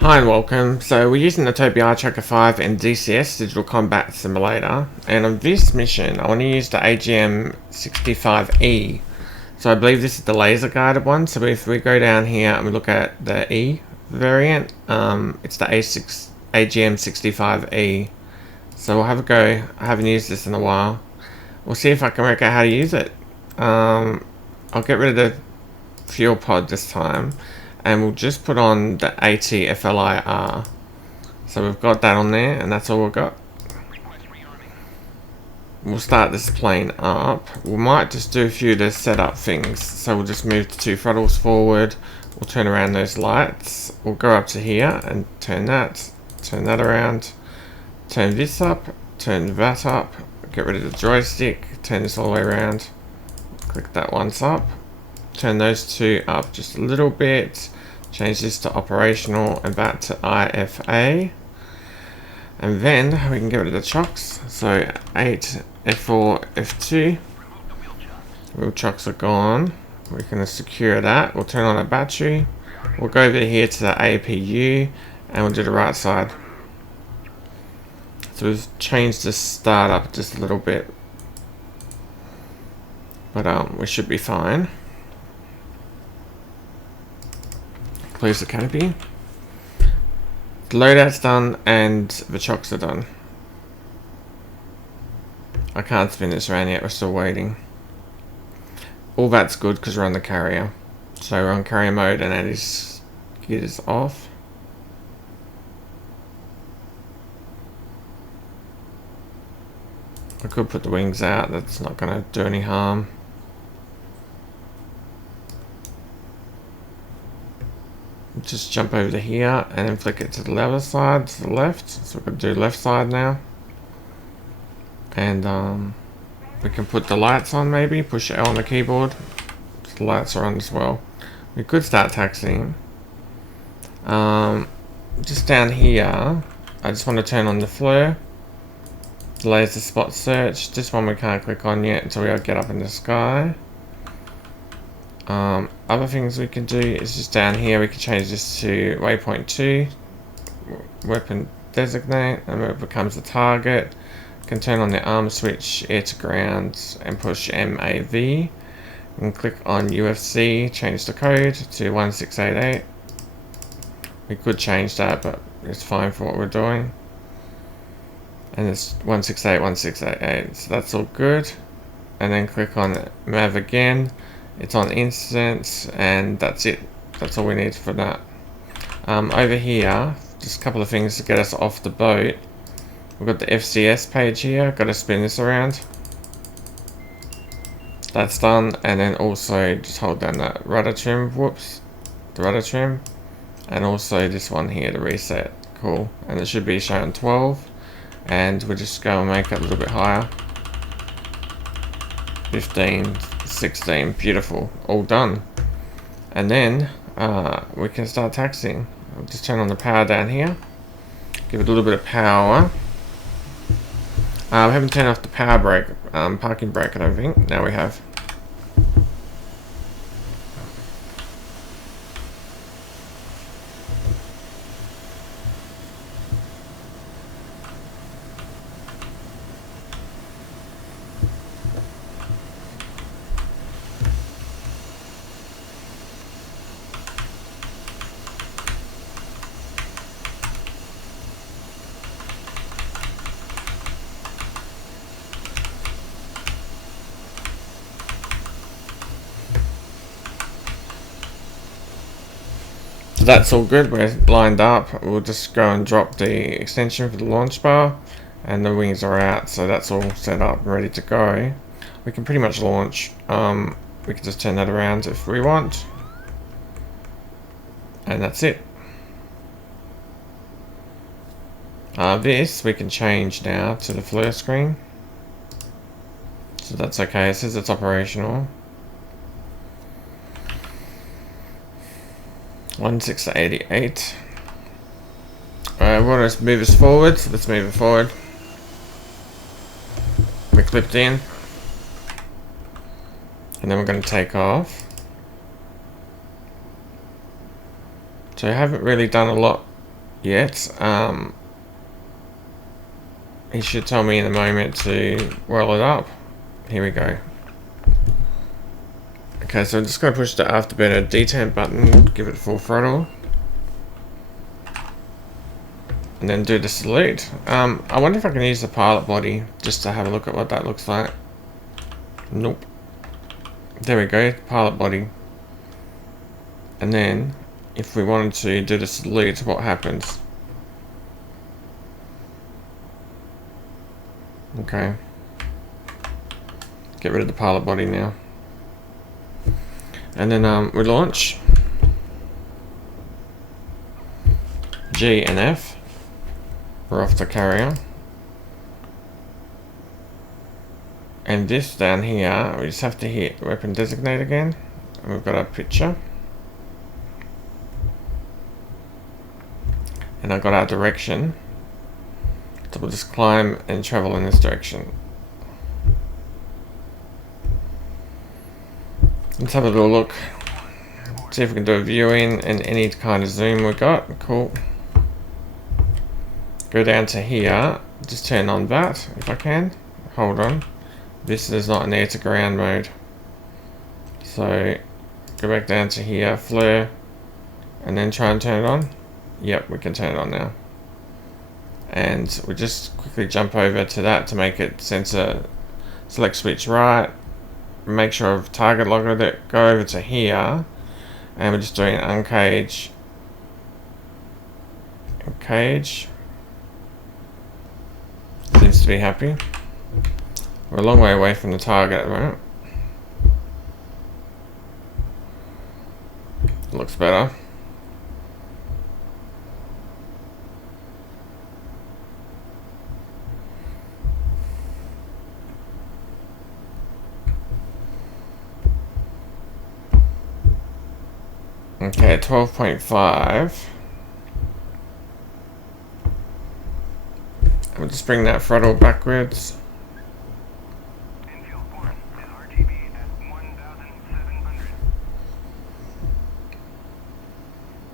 Hi and welcome. So we're using the Tobii Eye Tracker 5 in DCS Digital Combat Simulator, and on this mission I want to use the AGM-65E. So I believe this is the laser guided one. So if we go down here and we look at the E variant, it's the AGM-65E. So we'll have a go. I haven't used this in a while. We'll see if I can work out how to use it. I'll get rid of the fuel pod this time, and we'll just put on the ATFLIR. So we've got that on there, and that's all we've got. We'll start this plane up. We might just do a few of the setup things. So we'll just move the two throttles forward. We'll turn around those lights. We'll go up to here and turn that around. Turn this up, turn that up. Get rid of the joystick, turn this all the way around. Click that once up. Turn those two up just a little bit, change this to operational and back to IFA, and then we can get rid of the chocks. So 8, F4, F2, wheel chocks are gone. We're going to secure that. We'll turn on a battery. We'll go over here to the APU and we'll do the right side. So we've changed the start up just a little bit, but we should be fine. Close the canopy. The loadout's done and the chocks are done. I can't spin this around yet, we're still waiting. All that's good because we're on the carrier. So we're on carrier mode and that is gears off. I could put the wings out, that's not going to do any harm. Just jump over to here and then flick it to the other side, to the left. So we're going to do left side now. And we can put the lights on maybe, push L on the keyboard. So the lights are on as well. We could start taxiing. Just down here, I just want to turn on the flare. The laser spot search. This one we can't click on yet until we get up in the sky. Other things we can do is just down here we can change this to waypoint 2, weapon designate, and it becomes the target. Can turn on the arm switch, air to ground, and push MAV. And click on UFC, change the code to 1688. We could change that, but it's fine for what we're doing. And it's 168, 1688, so that's all good. And then click on MAV again. It's on instance, and that's it. That's all we need for that. Over here, just a couple of things to get us off the boat. We've got the FCS page here. Got to spin this around. That's done, and then also just hold down that rudder trim. Whoops, the rudder trim, and also this one here to reset. Cool, and it should be showing 12, and we'll just go and make it a little bit higher. 15. 16, beautiful, all done. And then we can start taxiing. I'll just turn on the power down here, give it a little bit of power. We haven't turned off the power brake, parking brake, I don't think. Now we have. So that's all good, we're lined up. We'll just go and drop the extension for the launch bar, and the wings are out, so that's all set up and ready to go. We can pretty much launch. We can just turn that around if we want, and that's it. This we can change now to the flare screen, so that's okay. It says it's operational. 1688. Alright, we want to move us forward, so let's move it forward. We're clipped in. And then we're going to take off. So I haven't really done a lot yet. He should tell me in a moment to roll it up. Here we go. Okay, so I'm just going to push the afterburner detent button, give it full throttle, and then do the salute. I wonder if I can use the pilot body just to have a look at what that looks like. Nope. There we go, pilot body. And then, if we wanted to do the salute, what happens? Okay. Get rid of the pilot body now. And then we launch. G and F. We're off the carrier. And this down here, we just have to hit weapon designate again. And we've got our picture. And I've got our direction. So we'll just climb and travel in this direction. Let's have a little look. See if we can do a viewing and any kind of zoom we got. Cool. Go down to here. Just turn on that if I can. Hold on. This is not an air to ground mode. So go back down to here, flare, and then try and turn it on. Yep, we can turn it on now. And we just quickly jump over to that to make it sensor select switch right. Make sure I've target logged it. Go over to here, and we're just doing Uncage. Uncage. Seems to be happy. We're a long way away from the target at the moment. Looks better. Okay, 12.5. We'll just bring that throttle backwards.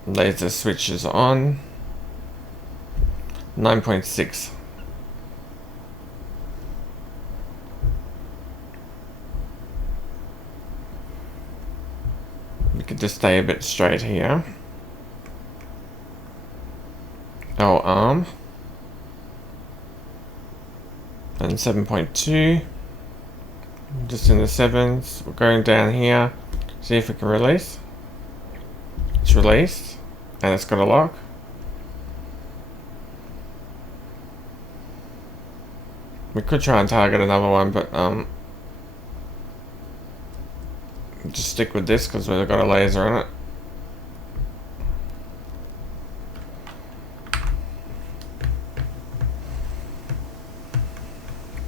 Laser switches on. 9.6. We could just stay a bit straight here. Our arm. And 7.2. Just in the sevens. We're going down here. See if we can release. It's released. And it's got a lock. We could try and target another one, but just stick with this because we've got a laser on it.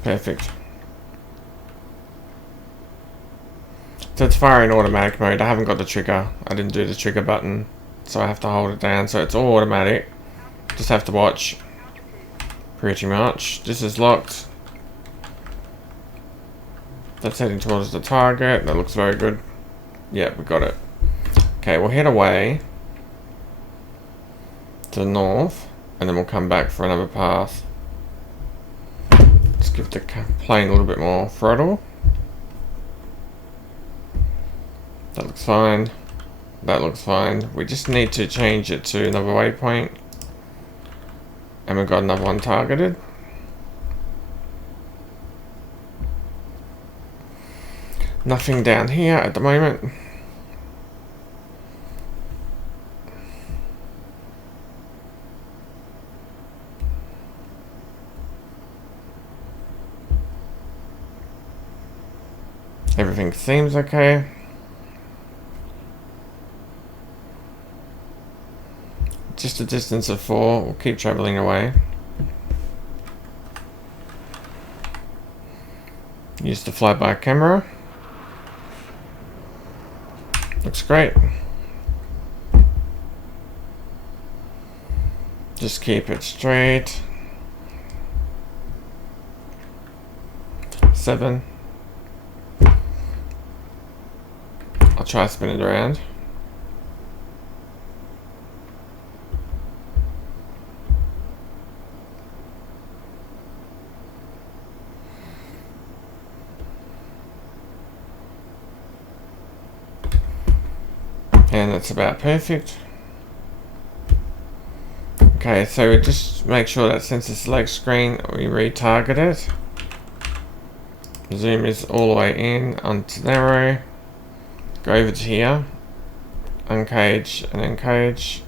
Perfect. So it's firing automatic mode. I haven't got the trigger. I didn't do the trigger button, so I have to hold it down. So it's all automatic. Just have to watch. Pretty much. This is locked. That's heading towards the target. That looks very good. Yeah, we got it. Okay, we'll head away to the north, and then we'll come back for another path. Let's give the plane a little bit more throttle. That looks fine. That looks fine. We just need to change it to another waypoint. And we've got another one targeted. Nothing down here at the moment. Everything seems okay. Just a distance of 4. We'll keep traveling away. Use the flyby camera. Looks great. Just keep it straight. 7. I'll try spin it around. And it's about perfect. Okay, so we just make sure that sensor select screen, we retarget it. Zoom is all the way in onto narrow. Go over to here. Uncage and Uncage.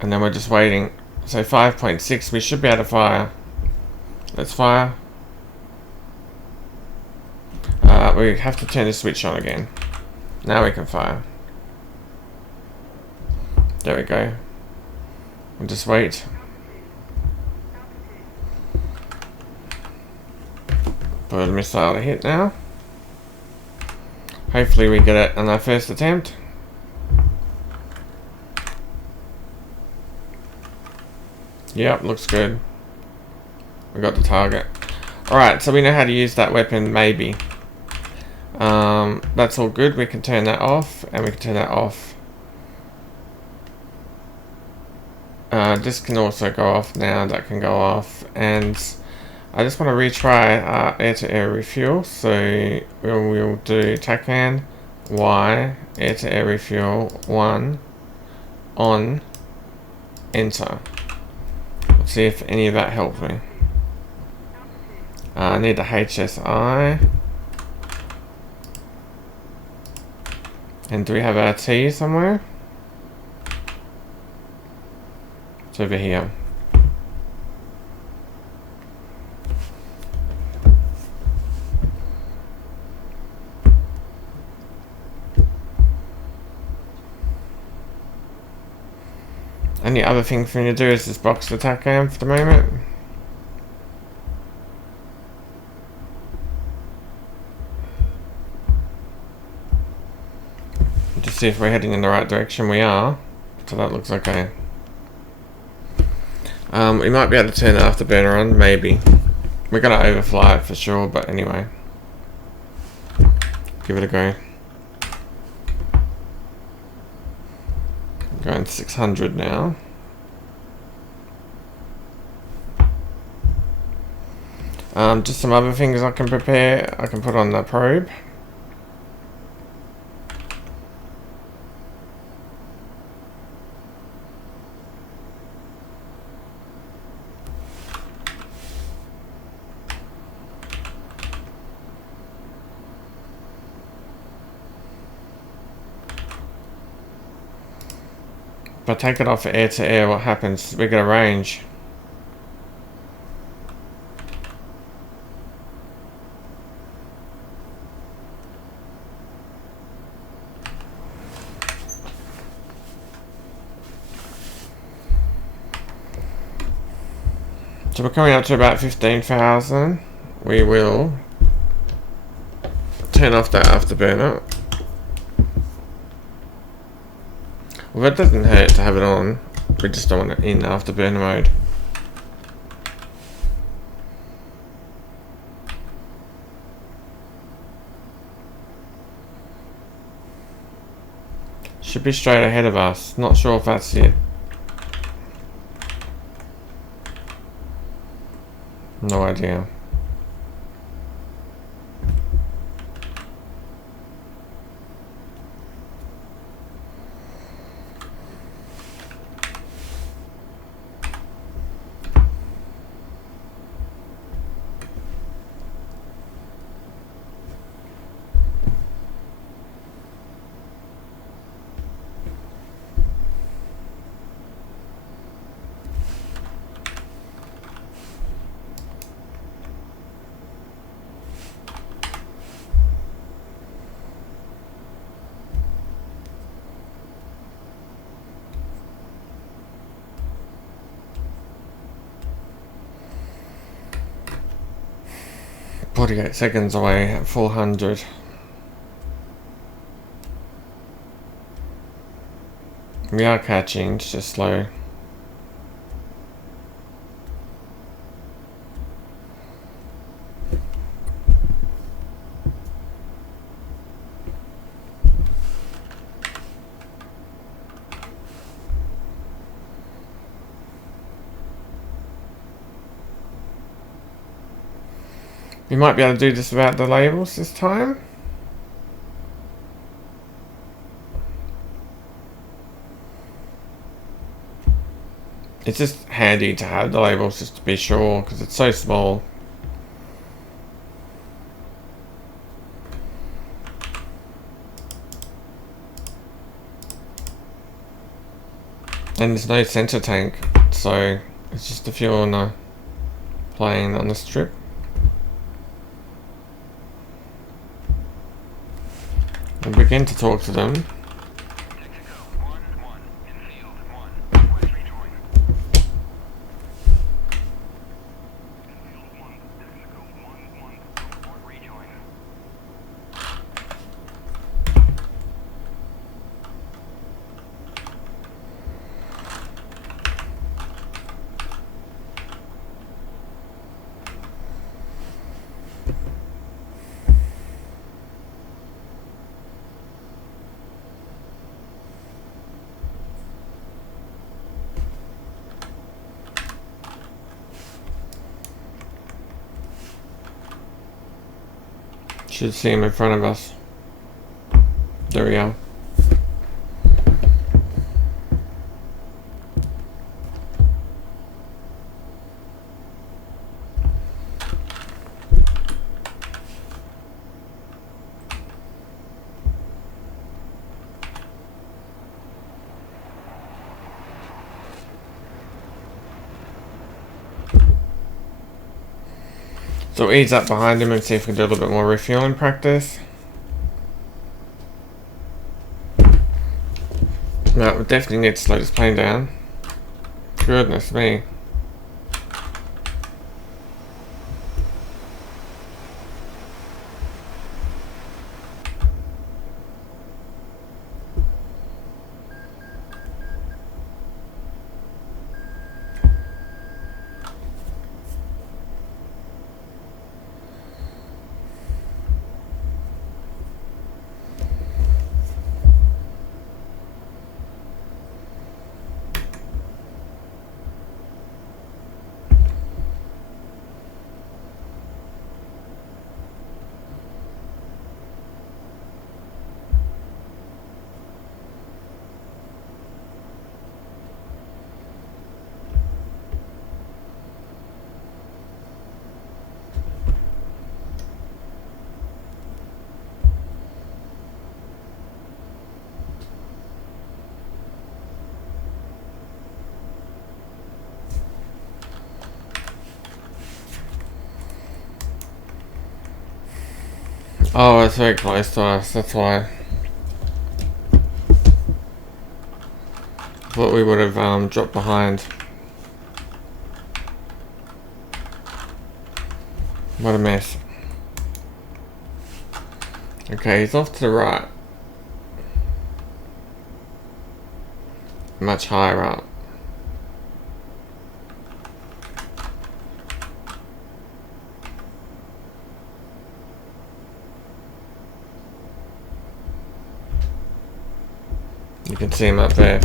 And then we're just waiting. So 5.6, we should be able to fire. Let's fire. We have to turn the switch on again. Now we can fire. There we go. We'll just wait. For the missile to hit now. Hopefully we get it on our first attempt. Yep, looks good. We got the target. Alright, so we know how to use that weapon, maybe. That's all good. We can turn that off, and we can turn that off. This can also go off now. That can go off. And I just want to retry air-to-air refuel. So we'll do TACAN Y, air-to-air refuel 1, on, enter. Let's see if any of that helps me. I need the HSI. And do we have our T somewhere? It's over here. And the other thing for me to do is just box the TACAN for the moment. Just see if we're heading in the right direction. We are. So that looks okay. We might be able to turn the afterburner on, maybe. We're going to overfly it for sure, but anyway. Give it a go. Going 600 now. Just some other things I can prepare. I can put on the probe. If I take it off air to air, what happens? We get a range. So we're coming up to about 15,000. We will turn off that afterburner. Well, that doesn't hurt to have it on. We just don't want it in afterburner mode. Should be straight ahead of us. Not sure if that's it. No idea. Forty-eight seconds away at 400. We are catching, it's just slow. We might be able to do this without the labels this time. It's just handy to have the labels just to be sure, because it's so small. And there's no center tank, so it's just a fuel on the plane on the strip. We'll begin to talk to them. Should see him in front of us. There we are. So ease up behind him and see if we can do a little bit more refueling practice. No, we definitely need to slow this plane down. Goodness me. Oh, it's very close to us, that's why. Thought we would have dropped behind. What a mess. Okay, he's off to the right. Much higher up. You can see him up there.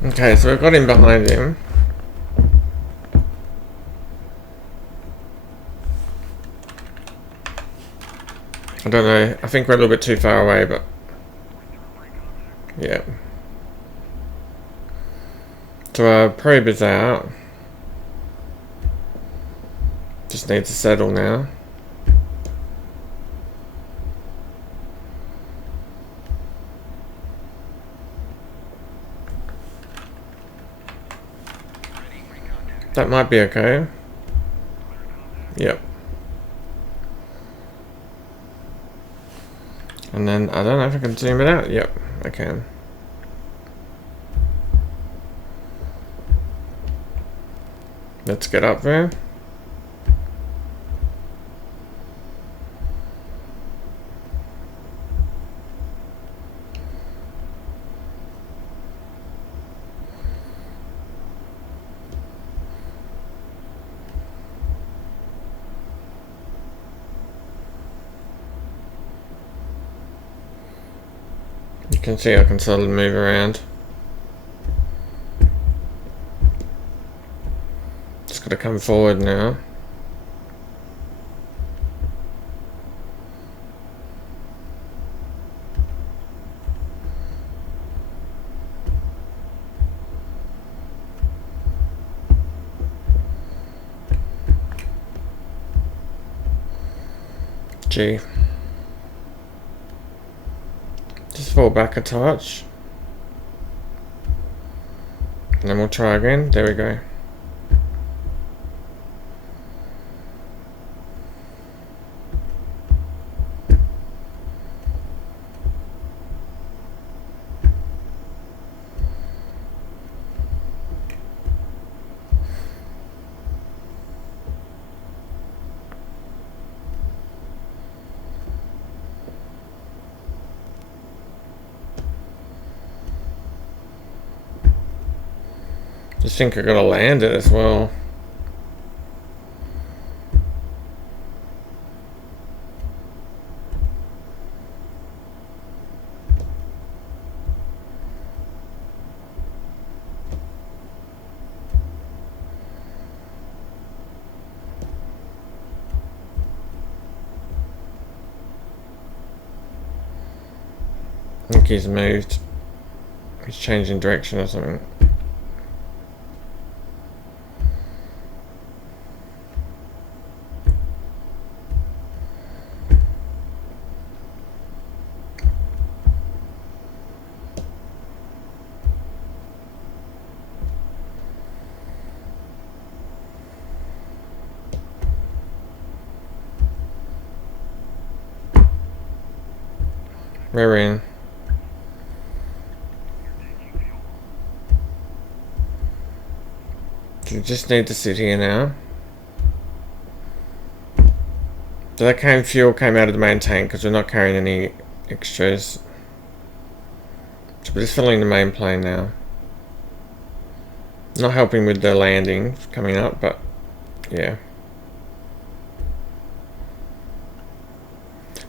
Okay, so we've got him behind him. I don't know, I think we're a little bit too far away, but yeah. So our probe is out. Just need to settle now. That might be okay. Yep. And then, I don't know if I can zoom it out. Yep, I can. Let's get up there. You can see I can sort of move around. Just gotta come forward now. G. Just fall back a touch. And then we'll try again. There we go. I think I gotta land it as well. I think he's moved. He's changing direction or something. We're in. You just need to sit here now. So that fuel came out of the main tank because we're not carrying any extras. So we're just filling the main plane now. Not helping with the landing coming up, but yeah.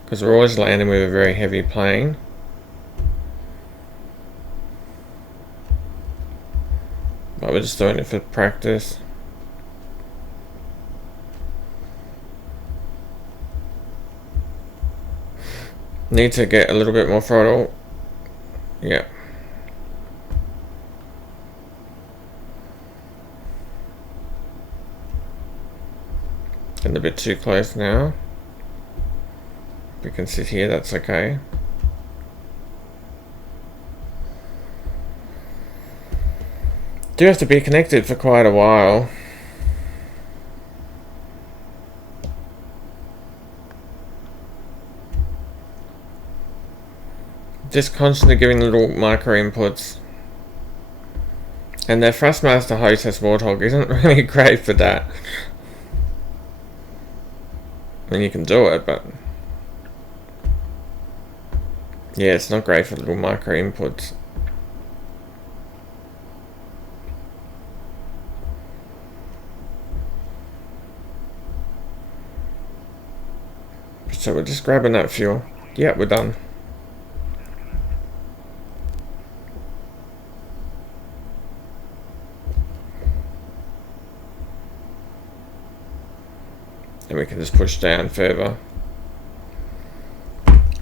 Because we're always landing with a very heavy plane. But we're just doing it for practice. Need to get a little bit more throttle. Yeah. Getting a bit too close now. We can sit here, that's okay. Do have to be connected for quite a while. Just constantly giving little micro inputs. And their Thrustmaster Hostess Warthog isn't really great for that. I mean, you can do it, but yeah, it's not great for little micro inputs. So we're just grabbing that fuel. Yeah, we're done. And we can just push down further.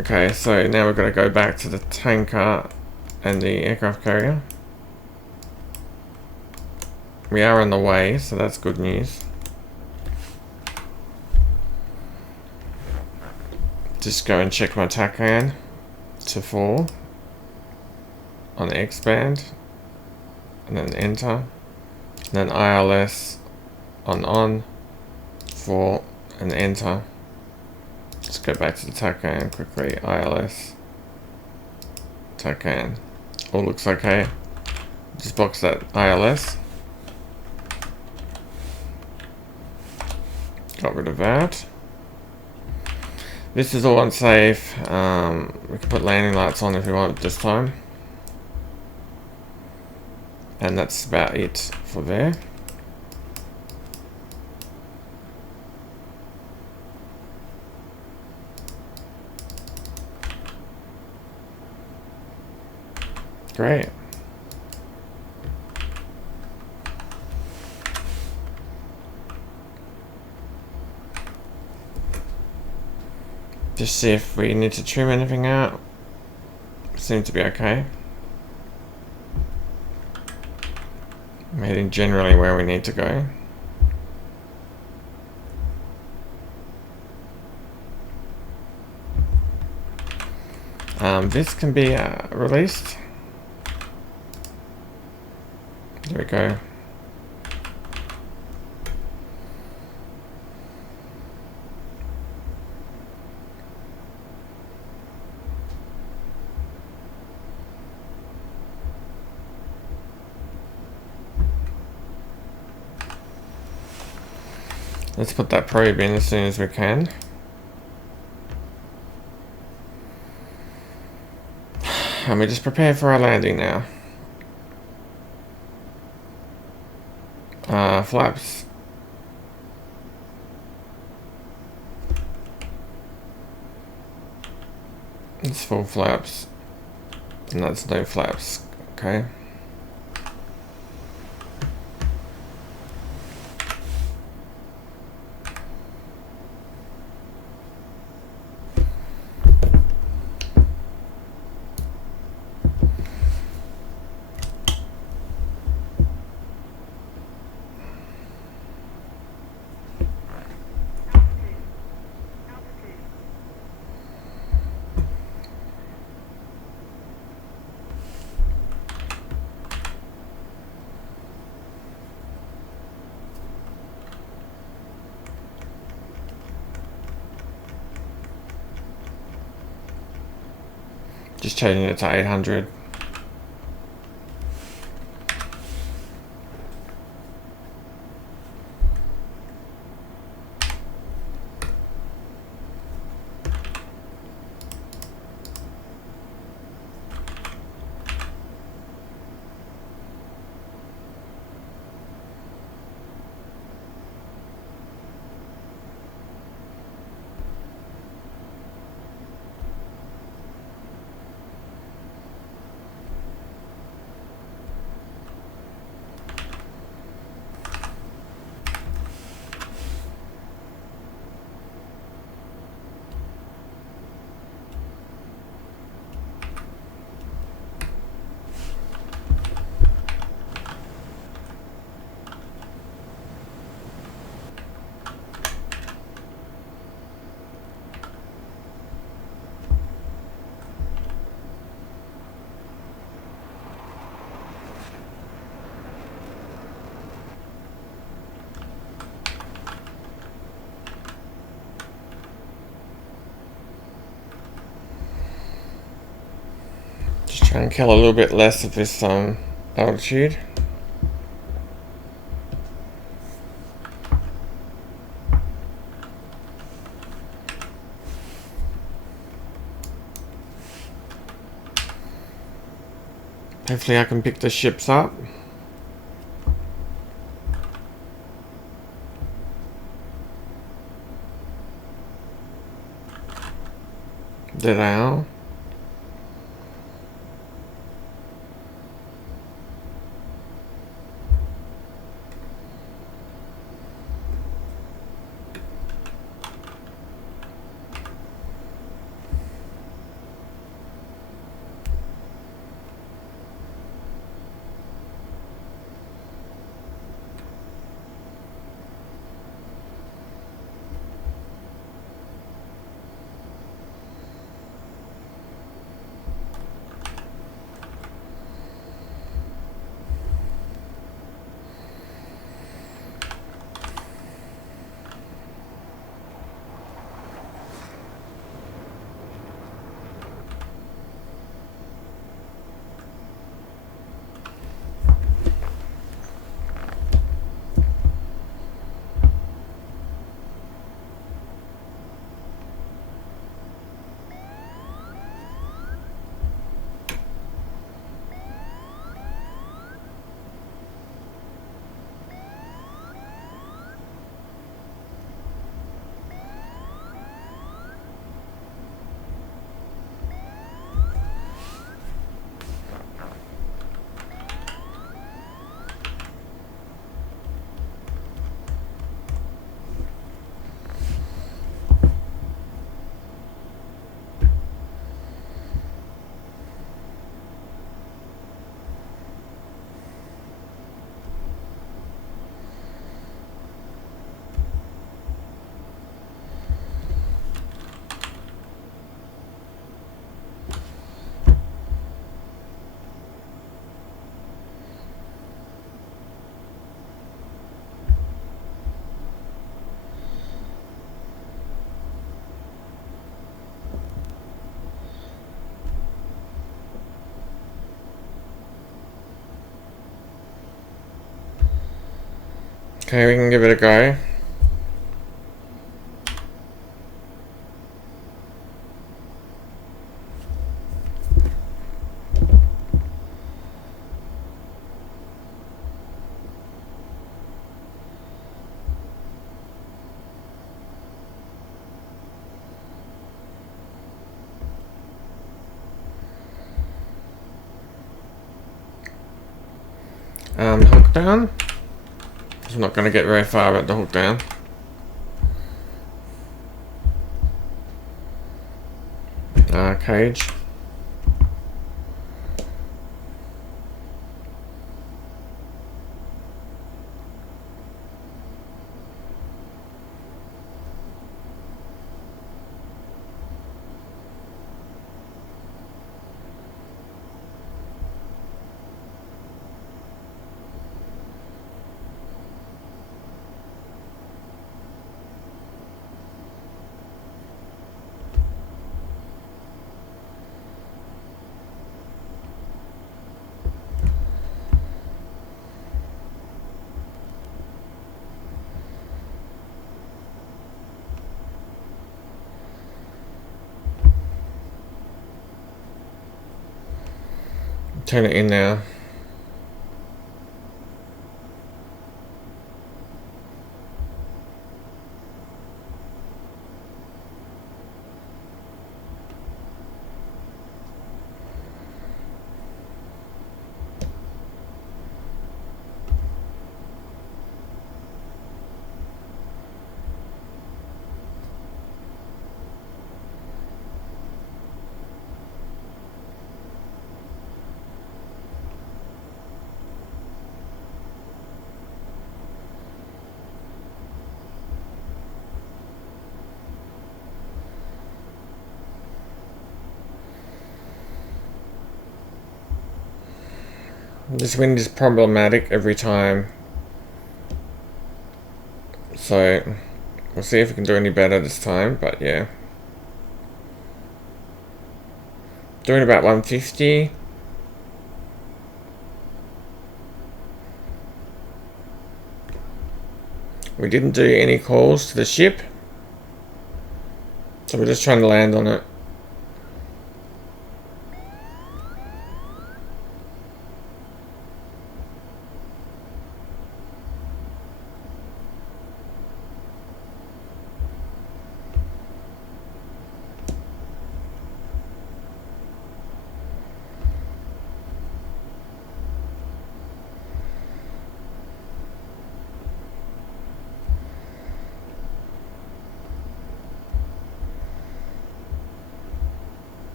Okay, so now we've got to go back to the tanker and the aircraft carrier. We are on the way, so that's good news. Just go and check my TACAN to 4 on the X-band, and then enter, and then ILS on, 4, and enter. Let's go back to the Tacan quickly. ILS. Tacan. All looks okay. Just box that ILS. Got rid of that. This is all unsafe. We can put landing lights on if we want this time. And that's about it for there. Great. Just see if we need to trim anything out. Seems to be okay. I'm heading generally where we need to go. This can be released. There we go. Let's put that probe in as soon as we can. And we just prepare for our landing now. Flaps. It's full flaps. And that's no flaps. Okay. Just changing it to 800. Try and kill a little bit less of this altitude. Hopefully I can pick the ships up. There they are. Okay, we can give it a go. Hook down. I'm not going to get very far at the hook down. Cage. Turn it in now. This wind is problematic every time, so we'll see if we can do any better this time, but yeah. Doing about 150. We didn't do any calls to the ship, so we're just trying to land on it.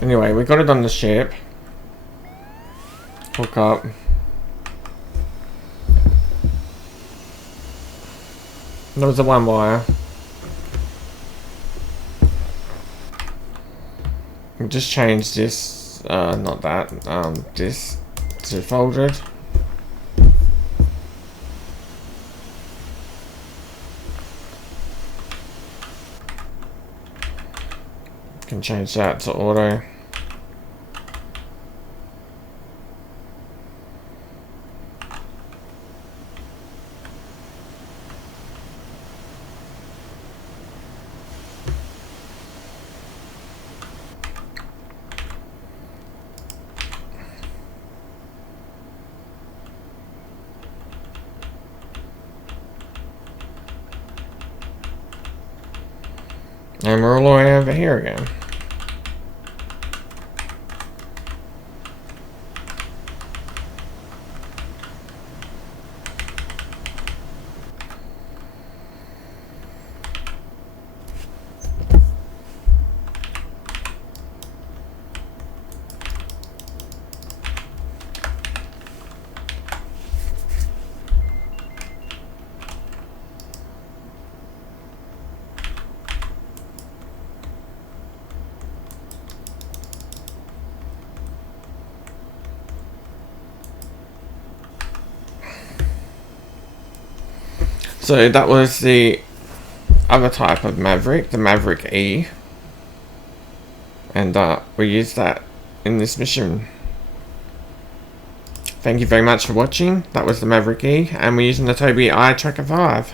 Anyway, we got it on the ship. Hook up. That was the one wire. We just changed this, not that, this to folded. Can change that to auto. And we're all the way over here again. So that was the other type of Maverick, the Maverick E, and we used that in this mission. Thank you very much for watching. That was the Maverick E, and we're using the Tobii Eye Tracker 5.